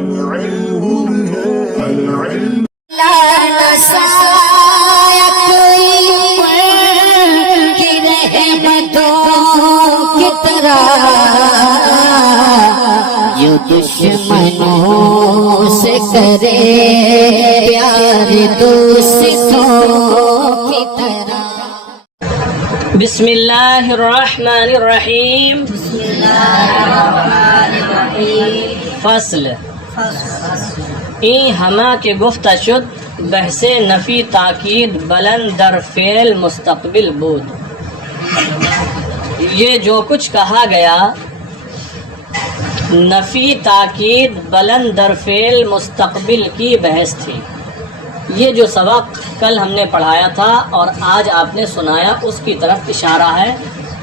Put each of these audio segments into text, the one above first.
العلم جو دشمنوں سے کرے پیار دوستوں کی طرح۔ بسم اللہ الرحمن الرحیم۔ فصل این ہما کے گفتہ شد بحث نفی تاکید بلند در فعل مستقبل بود۔ یہ جو کچھ کہا گیا نفی تاکید بلند در فعل مستقبل کی بحث تھی۔ یہ جو سبق کل ہم نے پڑھایا تھا اور آج آپ نے سنایا اس کی طرف اشارہ ہے،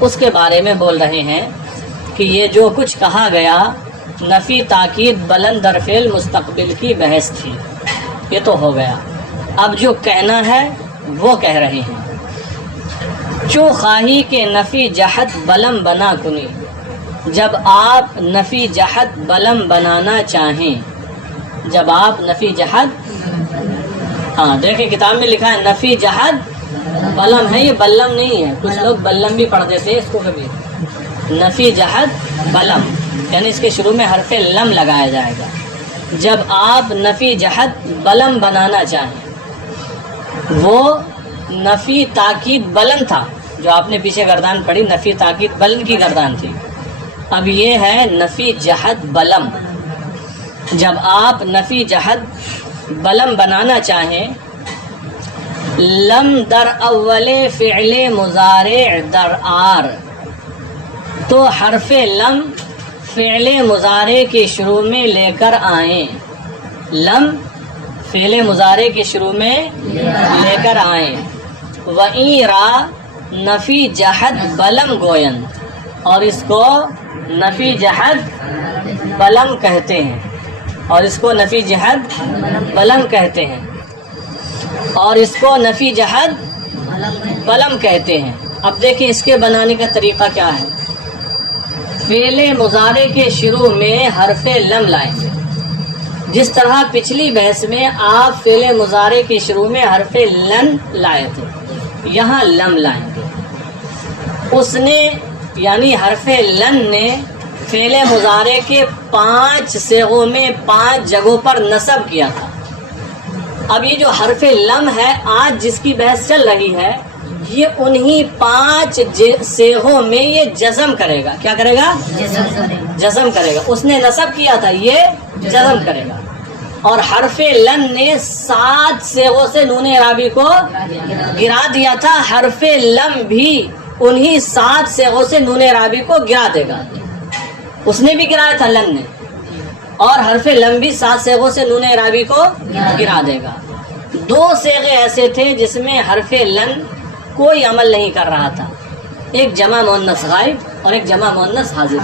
اس کے بارے میں بول رہے ہیں کہ یہ جو کچھ کہا گیا نفی تاکید بلند در فعل مستقبل کی بحث تھی، یہ تو ہو گیا۔ اب جو کہنا ہے وہ کہہ رہے ہیں۔ چو خواہی کے نفی جہت بلم بنا کنی، جب آپ نفی جہت بلم بنانا چاہیں، جب آپ نفی جہت، ہاں دیکھیں کتاب میں لکھا ہے نفی جہت بلم ہے، یہ بلم نہیں ہے، کچھ لوگ بلم بھی پڑھ دیتے ہیں اس کو کبھی۔ نفی جہت بلم یعنی اس کے شروع میں حرف لم لگایا جائے گا۔ جب آپ نفی جہت بلم بنانا چاہیں، وہ نفی تاکید بلند تھا جو آپ نے پیچھے گردان پڑھی، نفی تاکید بلند کی گردان تھی۔ اب یہ ہے نفی جہت بلم۔ جب آپ نفی جہت بلم بنانا چاہیں، لم در اول فعل مضارع در آر، تو حرف لم فعل مضارع کے شروع میں لے کر آئیں۔ لم فعل مضارع کے شروع میں لے کر آئیں۔ وَإِن را نفی جہت بلم گوین، اور اس کو نفی جہت بلم کہتے ہیں، اور اس کو نفی جہت بلم کہتے ہیں، اور اس کو نفی جہت بلم کہتے ہیں۔ اب دیکھیں اس کے بنانے کا طریقہ کیا ہے۔ فعل مضارع کے شروع میں حرف لم لائیں گے، جس طرح پچھلی بحث میں آپ فعل مضارع کے شروع میں حرف لن لائے تھے، یہاں لم لائیں گے۔ اس نے یعنی حرف لن نے فعل مضارع کے 5 صیغوں میں 5 جگہوں پر نصب کیا تھا۔ اب یہ جو حرف لم ہے آج جس کی بحث چل رہی ہے، یہ انہی 5 صیغوں میں یہ جزم کرے گا۔ کیا کرے گا؟ جزم کرے گا۔ اس نے نصب کیا تھا، یہ جزم کرے گا۔ اور حرف لن نے 7 صیغوں سے نون اعرابی کو گرا دیا تھا، حرف لم بھی انہی 7 صیغوں سے نون اعرابی کو گرا دے گا۔ اس نے بھی گرایا تھا لن نے، اور حرف لم بھی 7 صیغوں سے نون اعرابی کو گرا دے گا۔ 2 صیغے ایسے تھے جس میں حرف لن کوئی عمل نہیں کر رہا تھا، ایک جمع مؤنث غائب اور ایک جمع مؤنث حاضر۔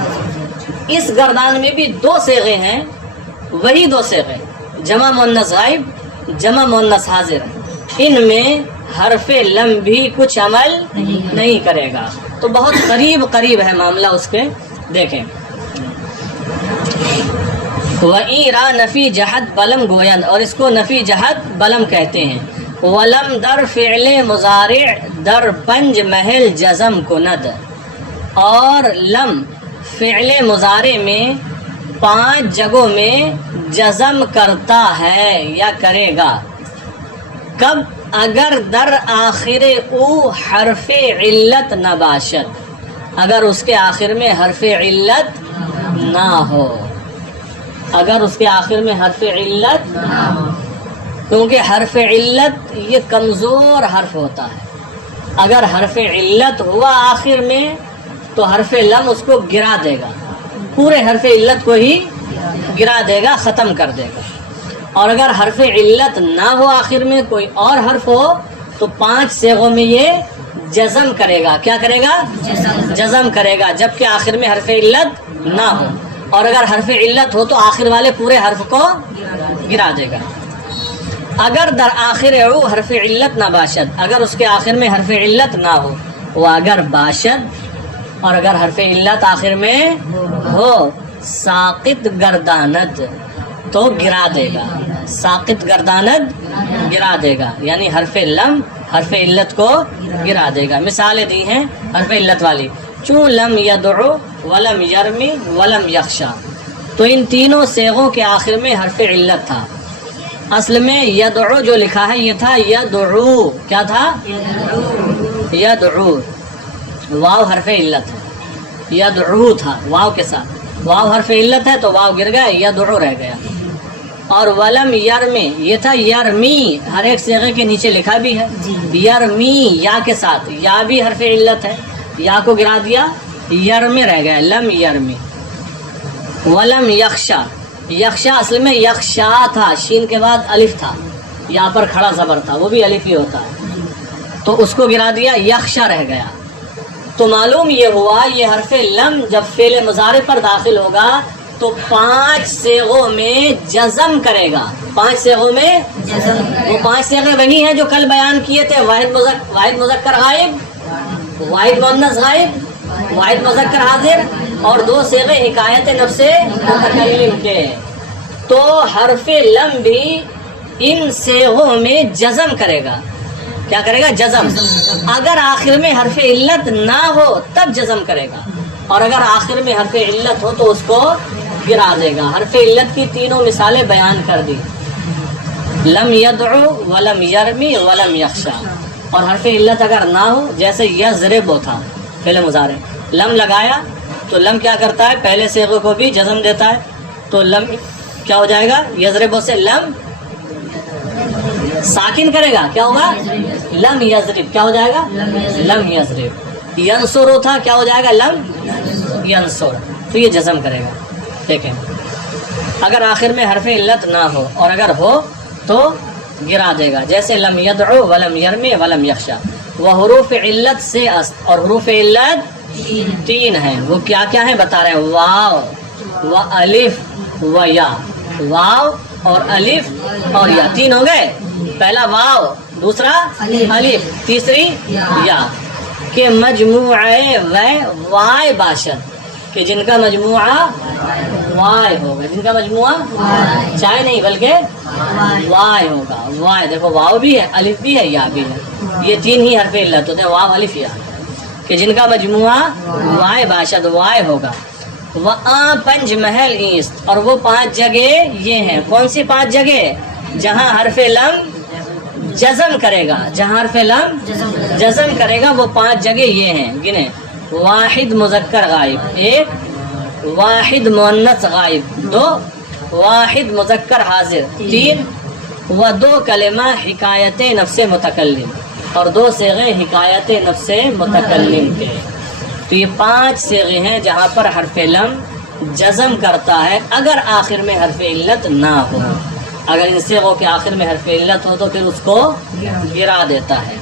اس گردان میں بھی 2 صیغے ہیں، وہی 2 صیغے جمع مؤنث غائب جمع مؤنث حاضر، ان میں حرف لم بھی کچھ عمل نہیں کرے گا۔ تو بہت قریب ہے معاملہ اس کے۔ دیکھیں وَإِن را نفی جہت بلم گویند، اور اس کو نفی جہت بلم کہتے ہیں۔ ولم در فعل مضارع در 5 محل جزم کند، اور لم فعل مضارع میں 5 جگہوں میں جزم کرتا ہے یا کرے گا۔ کب؟ اگر در آخر او حرف علت نہ باشد، اگر اس کے آخر میں حرف علت نہ ہو، اگر اس کے آخر میں حرف علت نہ ہو، کیونکہ حرف علت یہ کمزور حرف ہوتا ہے۔ اگر حرف علت ہوا آخر میں تو حرف لم اس کو گرا دے گا، پورے حرف علت کو ہی گرا دے گا، ختم کر دے گا۔ اور اگر حرف علت نہ ہو آخر میں، کوئی اور حرف ہو، تو 5 صیغوں میں یہ جزم کرے گا۔ کیا کرے گا؟ جزم کرے گا، جبکہ آخر میں حرف علت نہ ہو۔ اور اگر حرف علت ہو تو آخر والے پورے حرف کو گرا دے گا۔ اگر در آخر او حرف علت نہ باشد، اگر اس کے آخر میں حرف علت نہ ہو، وہ اگر باشد، اور اگر حرف علت آخر میں ہو، ساقط گردانت، تو گرا دے گا، ساقط گرداند گرا دے گا، یعنی حرف لم حرف علت کو گرا دے گا۔ مثالیں دی ہیں حرف علت والی، چون لم یدعو ولم یرمی ولم یخشا، تو ان تینوں صیغوں کے آخر میں حرف علت تھا۔ اصل میں یدعو جو لکھا ہے یہ تھا یدعو، کیا تھا؟ یدعو، واو حرف علت ہے، یدعو تھا واو کے ساتھ، واو حرف علت ہے تو واو گر گیا، یدعو رہ گیا۔ اور ولم یرمی یہ تھا یرمی، ہر ایک صیغے کے نیچے لکھا بھی ہے یرمی یا کے ساتھ، یا بھی حرف علت ہے، یا کو گرا دیا، یرمی رہ گیا، لم یرمی۔ ولم یخشا، یخشا اصل میں یخشا تھا، شین کے بعد الف تھا، یہاں پر کھڑا زبر تھا، وہ بھی الف ہی ہوتا ہے، تو اس کو گرا دیا، یخشا رہ گیا۔ تو معلوم یہ ہوا یہ حرف لم جب فعل مضارع پر داخل ہوگا تو 5 صیغوں میں جزم کرے گا، 5 صیغوں میں جزم۔ وہ 5 صیغے وہی ہیں جو کل بیان کیے تھے، واحد مذکر غائب، واحد مؤنث غائب، واحد مذکر حاضر، اور 2 صیغے حکایت نفس متکلم کے۔ تو حرف لم بھی ان صیغوں میں جزم کرے گا، کیا کرے گا؟ جزم۔ اگر آخر میں حرف علت نہ ہو تب جزم کرے گا، اور اگر آخر میں حرف علت ہو تو اس کو گرا دے گا۔ حرف علت کی تینوں مثالیں بیان کر دی، لم یدعو ولم یرمی ولم یخشا۔ اور حرف علت اگر نہ ہو، جیسے یضرب تھا فعل مضارع، لم لگایا تو لم کیا کرتا ہے؟ پہلے صیغے کو بھی جزم دیتا ہے، تو لم کیا ہو جائے گا؟ یضرب سے لم ساکن کرے گا، کیا ہوگا؟ لم یضرب، کیا ہو جائے گا؟ لم یضرب۔ ینصر تھا، کیا ہو جائے گا؟ لم ینصر، تو یہ جزم کرے گا۔ دیکھیں اگر آخر میں حرف علت نہ ہو اور اگر ہو تو گرا دے گا، جیسے لم یدعو ولم یرمی ولم یخشا۔ وہ حروف علت سے اور حروف علت 3 ہیں، وہ کیا کیا ہیں بتا رہے ہیں، واو و الف و یا، واو اور الف اور یا، 3 ہو گئے، پہلا واو، دوسرا الف، تیسری یا، کہ مجموعہ وائے باشد، کہ جن کا مجموعہ وائے ہوگا، جن کا مجموعہ چاہے نہیں بلکہ وائے ہوگا، وائے، دیکھو واو بھی ہے، الف بھی ہے، یا بھی ہے، یہ 3 ہی حرف علت ہوتے ہیں، واو الف یا، کہ جن کا مجموعہ وائے باشد وائے ہوگا۔ وآں 5 محل ایست، اور وہ 5 جگہ یہ ہیں، کون سی 5 جگہ؟ جہاں حرف لم جزم کرے گا، جہاں حرف لم جزم کرے گا وہ 5 جگہ یہ ہیں، گنے، واحد مذکر غائب 1، واحد مؤنث غائب 2، واحد مذکر حاضر 3، و 2 کلمہ حکایت نفس متکلم، اور 2 صیغے حکایت نفس متکلم کے۔ تو یہ 5 صیغے ہیں جہاں پر حرف لم جزم کرتا ہے اگر آخر میں حرف علت نہ ہو، اگر ان صیغوں کے آخر میں حرف علت ہو تو پھر اس کو گرا دیتا ہے۔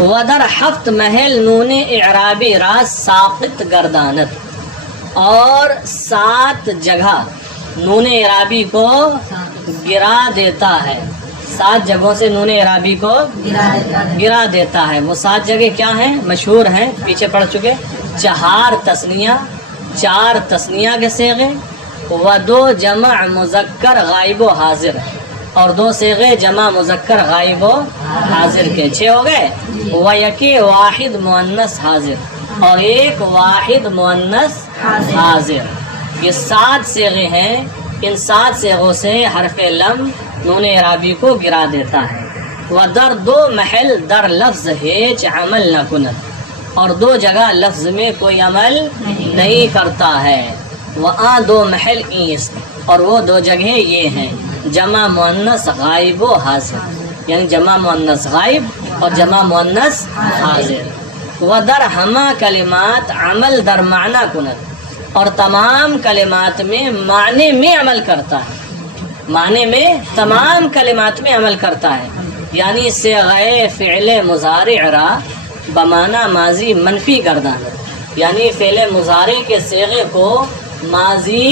ودر 7 محل نون اعرابی را ساقط گردانت، اور 7 جگہ نون اعرابی کو گرا دیتا ہے، 7 جگہوں سے نون اعرابی کو گرا دیتا ہے۔ وہ 7 جگہ کیا ہیں؟ مشہور ہیں، پیچھے پڑھ چکے، 4 تثنیہ، 4 تثنیہ کے صیغے، و 2 جمع مذکر غائب و حاضر، اور 2 صیغے جمع مذکر غائب و حاضر کے، 6 ہو گئے، و 1 واحد مؤنث حاضر، اور 1 واحد مؤنث حاضر۔ یہ 7 صیغے ہیں، ان 7 صیغوں سے حرف لم نون اعرابی کو گرا دیتا ہے۔ و در 2 محل در لفظ ہیچ عمل نہ کند، اور 2 جگہ لفظ میں کوئی عمل نہیں کرتا ہے۔ وآں 2 محل ایست، اور وہ 2 جگہیں یہ ہیں، جمع مؤنث غائب و حاضر، یعنی جمع مؤنث غائب اور جمع مؤنث حاضر۔ و در ہما کلمات عمل در معنی کند، اور تمام کلمات میں معنی میں عمل کرتا ہے، معنی میں تمام کلمات میں عمل کرتا ہے، یعنی صیغہ فعل مضارع را بمعنی ماضی منفی گردانت، یعنی فعل مضارع کے صیغے کو ماضی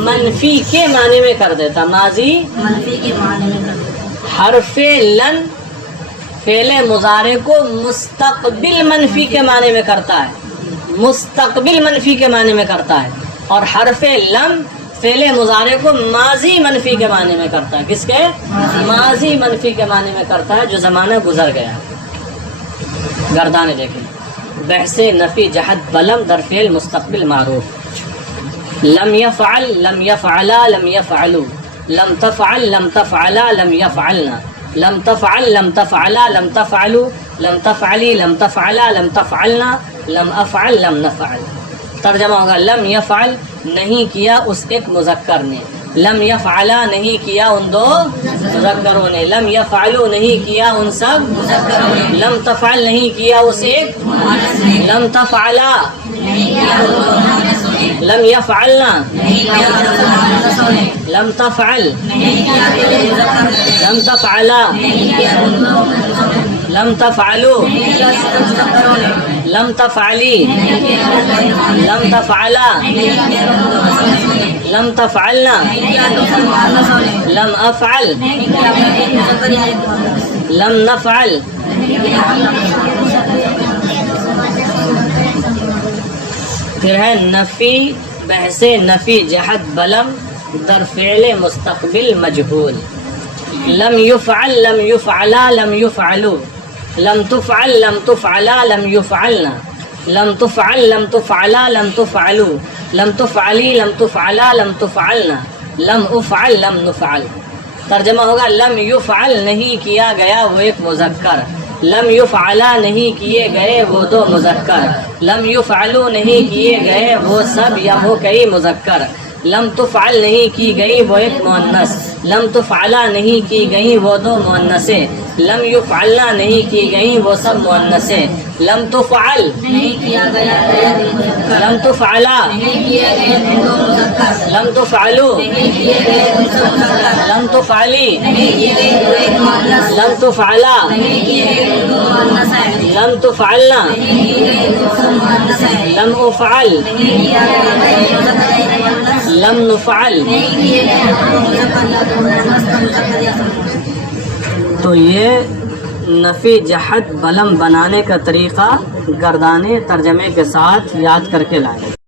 منفی کے معنی میں کر دیتا، ماضی منفی کے معنی میں کر دیتا۔ حرف لن فعل مضارع کو مستقبل منفی کے معنی میں کرتا ہے، مستقبل منفی کے معنی میں کرتا ہے، اور حرف لم فعل مضارع کو ماضی منفی کے معنی میں کرتا ہے. کس کے؟ ماضی منفی کے معنی میں کرتا ہے جو زمانہ گزر گیا. گردانے دیکھیں. بحث نفی جہت بلم در فعل مستقبل معروف. لم يفعل لم يفعلا لم يفعلوا. لم تفعل لم تفعلا لم يفعلنا. لم تفعل لم تفعلا لم تفعلوا. لم تفعلی لم تفعلا لم تفعلنا. لم افعل لم نفعل. ترجمہ ہوگا لم یفعل نہیں کیا اس ایک مذکر نے. لم یفعلا نہیں کیا ان دو مذکروں نے. لم یفعلوا نہیں کیا ان سب مذکروں نے. لم تفعل نہیں کیا اس ایک. لم تفعلا لم یفعلنا. لم تفعل لم تفعلا لم تفعلوا لم تفعلی لم تفعلا لم تفعلنا. لم افعل لم نفعل. پھر ہے نفی بحث نفی جہت بلم در فعل مستقبل مجہول. لم يفعل لم يفعلا لم يفعلوا. لم تفعل لم تفعلا لم يفعلنا. لم تفعل لم تفعلا لم تفعلوا. لم تفعلی لم تفعلا لم تفعلنا. لم افعل لم نفعل. ترجمہ ہوگا لم یفعل نہیں کیا گیا وہ ایک مذکر. لم یفعلا نہیں کیے گئے وہ دو مذکر. لم یفعلوا نہیں کیے گئے وہ سب یا وہ کئی مذکر. لم تفعل نہیں کی گئی وہ ایک مؤنث. لم تفعلا نہیں کی گئی وہ دو مؤنثیں. لم یفعلنا نہیں کی گئی وہ سب مؤنثیں. لم تفعل نہیں کیا گیا لم تفعلا نہیں کیے گئے دو مذکر. لم تفعلوا نہیں کیے گئے لم تفعلی نہیں کیے گئے ایک مؤنث. لم تفعلا نہیں کیے گئے دو مؤنث. لم تفعلنا نہیں کیے گئے دو مؤنث. لم افعل نہیں کیا گیا لم نفعل. تو یہ نفی جہت بلم بنانے کا طریقہ گردانے ترجمے کے ساتھ یاد کر کے لائیں.